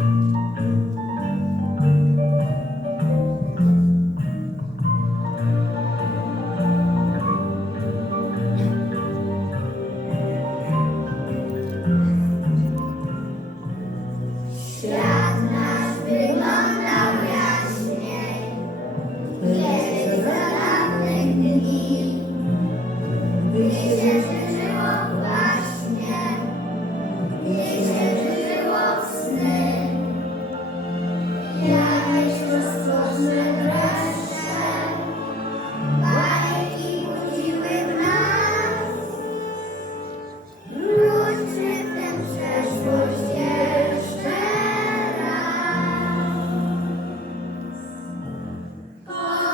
you